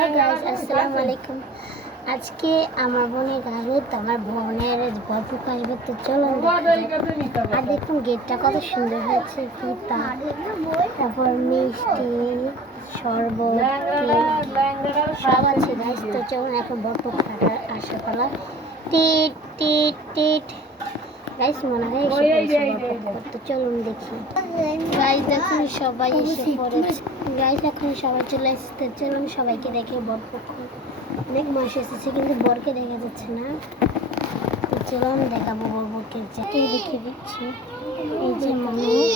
Hello guys, আসসালামু আলাইকুম। আজকে আমার বোনের গারুত আমার বোনের বরপুক আসবে, তো চলুন। আর দেখুন গেটটা কত সুন্দর হয়েছে, ফিতা, তারপর মিষ্টি, শরবত, সব আছে গাইস। তো চলুন এখন বরপুক আসা পালা। টিট টিট টিট গাইস, মনে হয় এসে পড়েছে বরপুক। তো চলুন দেখি। গাইস দেখুন সবাই এসে পড়েছে। গাইস এখন সবাই চলে এসেছে, চলুন সবাইকে দেখে বরপুক। অনেক মানুষ এসেছে কিন্তু বরকে দেখা যাচ্ছে না। তো চলুন দেখাবো বরপুকে, যাকে দেখে দিচ্ছি। এই যে মানুষ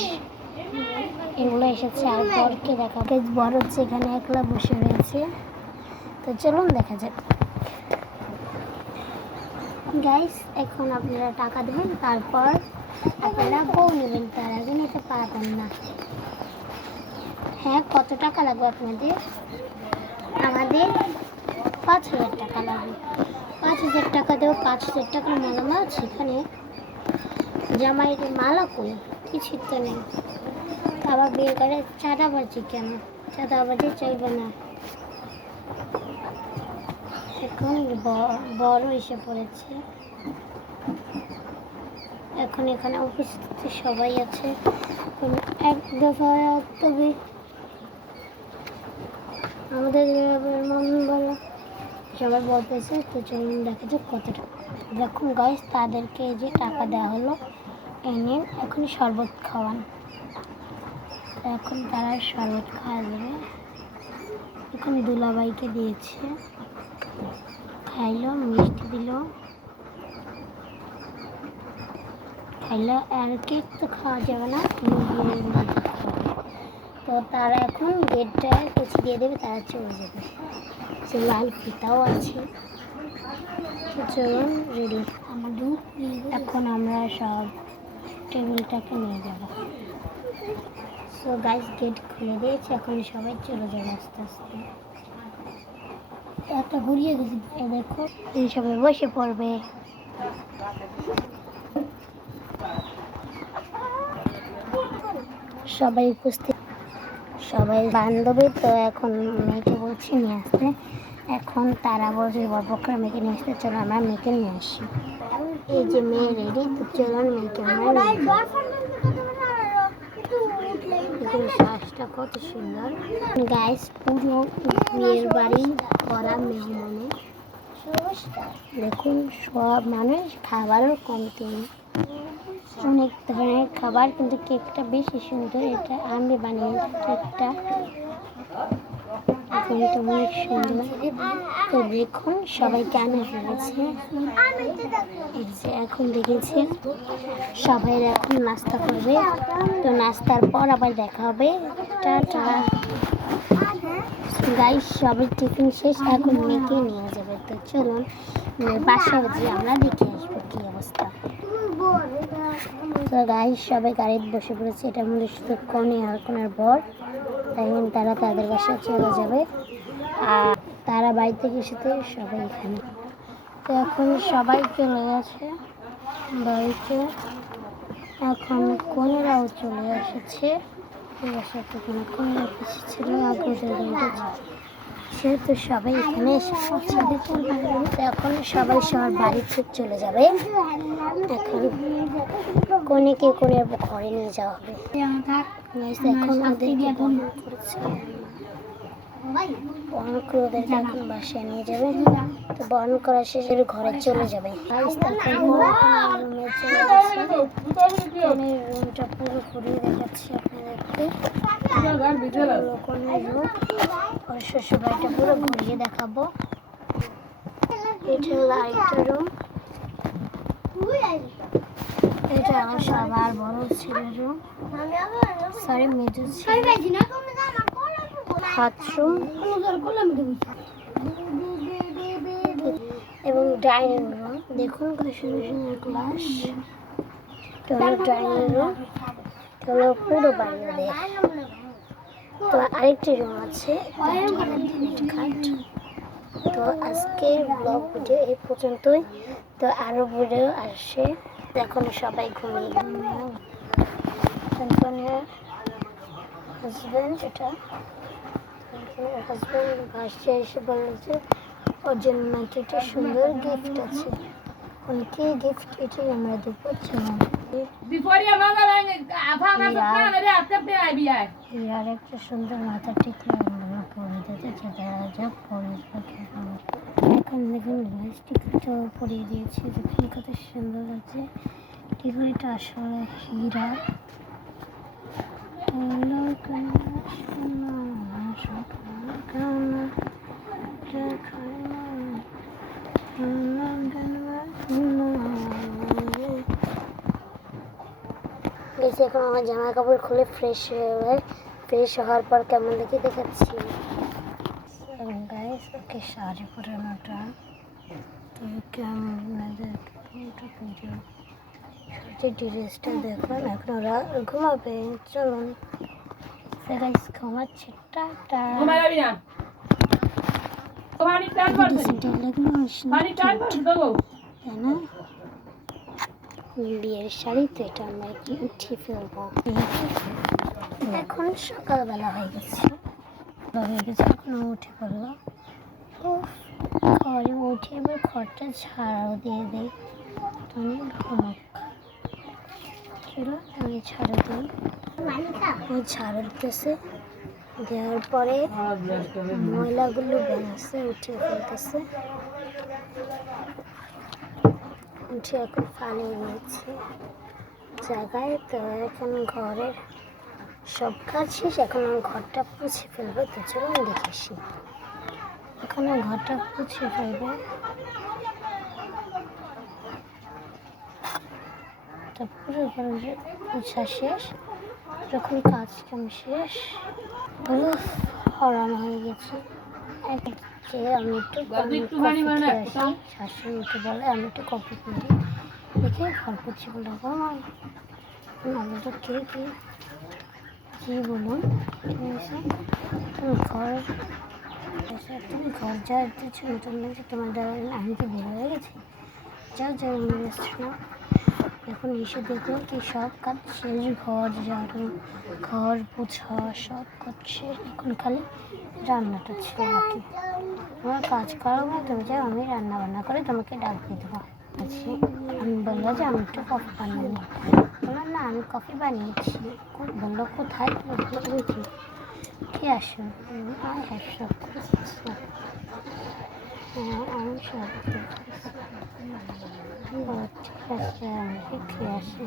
এগুলো এসেছে আর বরকে দেখাবো। বর হচ্ছে এখানে একলা বসে রয়েছে। তো চলুন দেখা যাক। গাইস এখন আপনারা টাকা দেবেন, তারপর আপনারা বউ নেবেন, তার আগে নিতে পারবেন না। হ্যাঁ, কত টাকা লাগবে আপনাদের? আমাদের 5,000 টাকা লাগবে। 5,000 টাকা দেবো। 5,000 টাকার মালা আছে এখানে। জামাইয়ের মালা কই? কিছুই তো নেই। আবার বিয়ে করে চাঁদাবাজি কেন? চাঁদাবাজি চলবে না। এখন বড় এসে পড়েছে। এখন এখানে উপস্থিত সবাই আছে। এক দফা তবে আমাদের মন বলো সবাই বলতেছে। তো চলুন দেখা যাক কত টাকা। দেখুন গাইস, তাদেরকে যে টাকা দেওয়া হলো, এনে এখন শরবত খাওয়ান। এখন তারা শরবত খাওয়া যাবে। এখন দুলাভাইকে দিয়েছে, খাইলো, মিষ্টি দিল, খাইলো। আর কেক তো খাওয়া যাবে না, বিয়ের মধ্যে খাওয়া। তো তারা এখন গেটটা কিছু দিয়ে দেবে, তারা চলে যাবে। যে লাল ফিতাও আছে। তো চলুন রেডি। এখন আমরা সব টেবিলটাকে নিয়ে যাব। সো গাইস গেট খুলে দিয়েছে, এখন সবাই চলে যাবে আস্তে আস্তে। একটা ঘুরিয়ে গেছি, দেখো এই সবাই বসে পড়বে। সবাই উপস্থিত, সবাই বান্ধবী। তো এখন মেয়েকে বলছি নিয়ে আসতে। এখন তারা বলছে বরপক্ষের মেয়েকে নিয়ে আসতে, চলো আমরা মেয়েকে নিয়ে আসি। এই যে মেয়ে রেডি, তো চলুন মেয়েকে আমরা শ্বাসটা কত সুন্দর। গাইস পুরো বিয়ের বাড়ি ভরা মেহমানে। দেখুন সব মানুষ, খাবারও কমতি নেই, অনেক ধরনের খাবার। কিন্তু কেকটা বেশি সুন্দর, এটা আমি বানিয়েছি কেকটা, কিন্তু অনেক সুন্দর। তো দেখুন সবাই কেন ফেলেছে। এই যে এখন দেখেছি সবাই এখন নাস্তা করবে। তো নাস্তার পর আবার দেখা হবে। টাটা গাইস, সবাই টিফিন শেষ, এখন মেয়েকে নিয়ে যাবে। তো চলুন বাসা যে আমরা দেখে আসবো কি অবস্থা। তো গাইস সবাই গাড়িতে বসে পড়েছে। এটার মধ্যে শুধু কনে আর কনের বর, তাই তারা তাদের বাসায় চলে যাবে। আর তারা বাড়ি থেকে এসেছে সবাই এখানে। তো এখন সবাই চলে গেছে বাড়িতে। এখন কনেরাও চলে এসেছে। কনেরা কিছু ছিল আগে সেহেতু সবাই এখানে এসে পৌঁছাবে। এখন সবাই সবার বাড়িতে চলে যাবে। এখন কনেকে কনের ঘরে নিয়ে যাওয়া হবে। এখন ওদেরকে বরণ করেছে, বরণ করে ওদেরকে এখন বাসায় নিয়ে যাবে। তো বরণ করা শেষে ঘরে চলে যাবে। রুমে চলে গেছে। রুমটা পুরো ঘুরিয়ে দেখাচ্ছি আপনাদেরকে। কনের রুম, ওর শ্বশুর বাড়িটা পুরো ঘুরিয়ে দেখাবো। এটা হলো আরেকটা রুম। এটা আমার সবার বড় ছেলের রুম, সরি মেজো ছেলে। বাথরুম এবং ডাইনিং রুম। দেখুন কত সুন্দর সুন্দর গ্লাস। ডাইনিং রুম হলো পুরো বাড়ি ওদের। তো আরেকটি রুম আছে, খাট। তো আজকের ব্লগ ভিডিও এই পর্যন্তই। তো আরও ভিডিও আসে। এখন সবাই ঘুমিয়ে হাজব্যান্ড এটা। ওর হাজব্যান্ড ভাসছে এসে বলেছে ওর জন্য নাকি একটা সুন্দর গিফট আছে। কি গিফট এটাই আমরা দেখবো। আর একটা সুন্দর মাথা টিকলা পরে দিতে দেখা যাক পরে এখন দেখুন লিপস্টিকটা পরিয়ে দিয়েছি, দেখুন কত সুন্দর আছে। টিকলিটা আসলে হীরা। এখন আমার জামা কাপড় খুলে ফ্রেশ হওয়ার পর কেমন দেখি দেখাচ্ছি। গাইস ওকে শাড়ি পরানোটা তো কেমন ড্রেসটা দেখুন। এখন ওরা ঘুমাবে, চলুন গাইস ঘুমাচ্ছে। টাটা। বিয়ের শাড়ি তো এটা আমরা কি উঠিয়ে ফেলবো। এখন সকালবেলা হয়ে গেছে এখন উঠে পড়লো। ঘরে উঠে এবার ঘরটা ঝাড়াও দিয়ে দিই। তুমি ঘুমাক চলো আমি ঝাড়ু দিই। ঝাড়ু দিতেছে, দেওয়ার পরে ময়লাগুলো বেরোচ্ছে উঠিয়ে ফেলতেছে। উঠে এখন ফালিয়ে দিয়েছি জায়গায়। তো এখন ঘরের সব কাজ শেষ, এখন আমি ঘরটা পুছে ফেলবো। তো চলুন দেখেছি। এখন ঘরটা পুছে ফেলবো। তারপরে পুছা শেষ, যখন কাজ কাম শেষ হলো হরান হয়ে গেছে। আমি একটু শাশুড়ি উঠে বলে আমি একটু কফি করি, দেখে ঘর পুছি বলে আমাদের কে কি বলুন তুমি ঘর যা দিচ্ছ তোমার দ্বারা আমি তো বের হয়ে গেছি। যা যা না এখন এসে দেখো কি সব কাজ শেষ, ঘর ঝাড়ু ঘর পোছা সব কাজ শেষ। এখন খালি রান্নাটা ছিল বাকি। আমার কাজ করো না, তুমি যাও, আমি রান্না বান্না করে তোমাকে ডাক দিয়ে দেবো। আচ্ছা আমি বললো যে আমি একটু কফি বানিয়ে নিই। বললাম না আমি কফি বানিয়েছি। বললো কোথায়? বুঝি কে আসো? আমি সব আমি সব ঠিক আছে আমি শিখে আসি।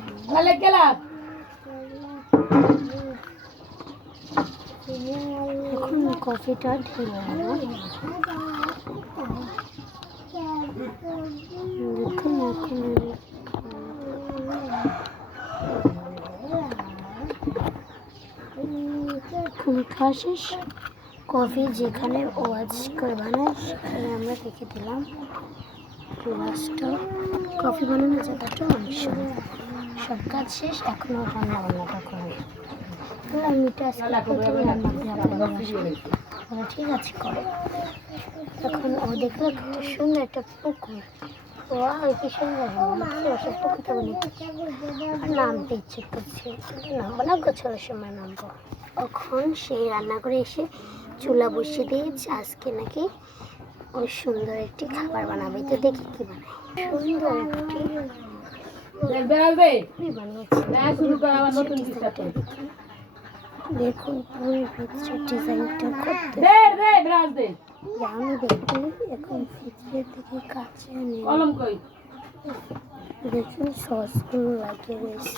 এখন কফিটা ঢেলে দেখুন। এখন খাওয়া শেষ। কফি যেখানে ওয়াজ করে বানায় সেখানে আমরা রেখে দিলাম। গ্লাসটা কফি বানানোর জায়গাটা অংশ সব কাজ শেষ। এখনও রান্না বান্নাটা করে মিটা ঠিক আছে করো। এখন ও দেখলো একটা সুন্দর একটা পুকুর। কি সুন্দর পুকুরটা বলি নামতে ইচ্ছে করছে, নামবো না গোছানোর সময় নামবো। তখন সেই রান্না করে এসে চুলা বসিয়ে দিয়েছে। আজকে নাকি ওই সুন্দর একটি খাবার বানাবে। তো দেখি কি বানায়। সুন্দর একটি দেখুন পুরো ডিজাইনটা করতে আমি দেখি। এখন ফ্রিজের দিকে কাছে দেখুন সসগুলো লাগিয়ে রয়েছে।